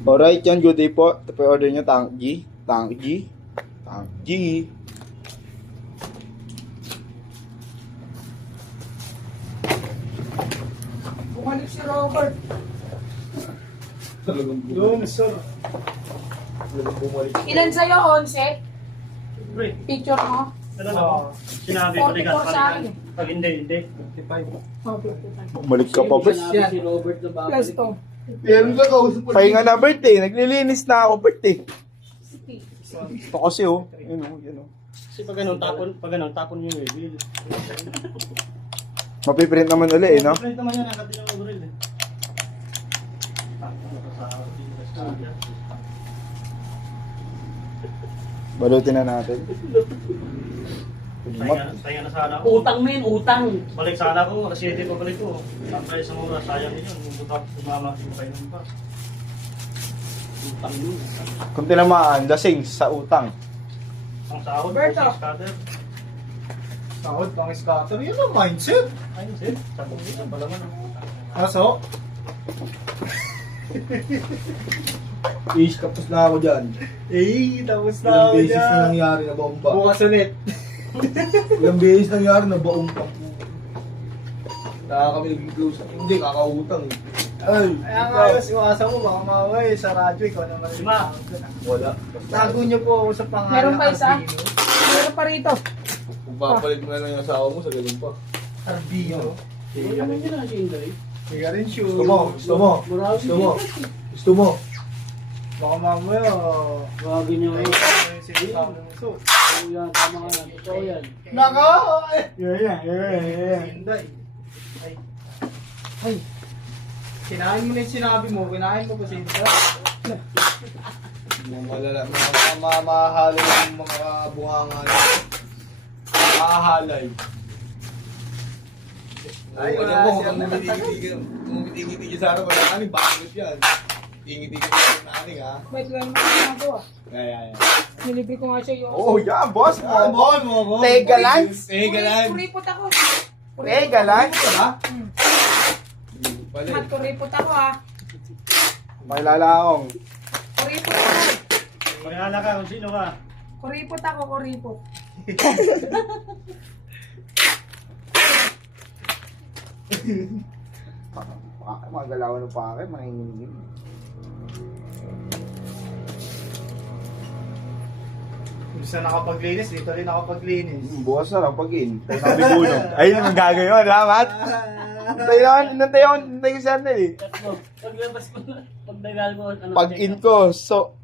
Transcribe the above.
Alright, yan. Good day po. Ito po yung order nyo. Tank G. Tank G. Tank G. Bumalik si Robert. Doon, sir. Ilan sa'yo? 11? Pre, Picture mo? ano na? Sinabi ko rin 44 sa akin. pag hindi. 55. Oh, 55. Bumalik ka pa, Bert. Si Robert na ba? Plus to. Pahinga na, Bert eh. Naglilinis na ako, Bert eh. Ito kasi oh. Yun oh, yun oh. Kasi pag ganun, tapon yung wheel. Mapiprint naman ulit eh, no? Print naman yan, nakati ng overall eh. Balutin na natin. Sayang na sana ako. Utang men, utang. Balik sana ako, alas 7 pa balik ko. Tampay sa mura, sayang din yun. Mubutak, sumama, yung ng pa. Utang yun. Kung tinamaan, lasing sa utang. Ang sahod, Berto. scatter. Sahod pang scatter, yun ang mindset. Ayun, sir. Sa bukisan pa naman. Aso? Tapos na ako dyan. Tapos na Ilang ako beses na dyan. nangyari na baong pa. Bukas ulit. Ilang beses nangyari na baong pa. Kaya kami nag-close. Hindi, kakautang eh. Ay, Kaya nga yun, iwasan mo, baka maway sa radyo, ikaw naman. Lima. wala. Tago niyo po ako sa pangalan. Meron pa isa? Arbino. Meron pa rito. Kung papalit mo na lang yung asawa mo, sa ganun pa. Arbino. Ano yun na si Inday? Kaya rin sure. Gusto mo? Gusto mo? Gusto mo? Gusto mo? Baka mamaya, Grabe niya ay, ngayon. ano yung sinasabi mo. So, Yan, tama ka yan. Totoo yan. nako! Yeah. Hinday. Ay. Kinain mo na yung sinabi mo, kinain mo pa si Hinday. Mga malala, mga mamahalay yung mga bunganga niya. Mahalay. Ay, Alam wala mo, siya. kung umitingiti sa harap, wala kanin, bakit yan? Tingiti-tingiti sa aning ha. Wait lang naman ako ah. Kaya. Nilibre ko nga siya yung... Oh, yeah, boss. Bon mo. Tega lang. Tega lang. Kuripot ako. Tega lang. Pala. Mat, kuripot ako ah. Makilala akong. Kuripot ako. Marihala ka kung sino ka. Kuripot ako, kuripot. Mga galawan ng pake, manginginig. Kung saan nakapaglinis, dito rin nakapaglinis. Bukas na lang pag-in. Tayo kami gulong. Ayun ang gagawin. Salamat. Nantay ko si Arnel eh. Tatlo. Paglabas ko na. Pag nagal mo, ano? Pag-in ko, so,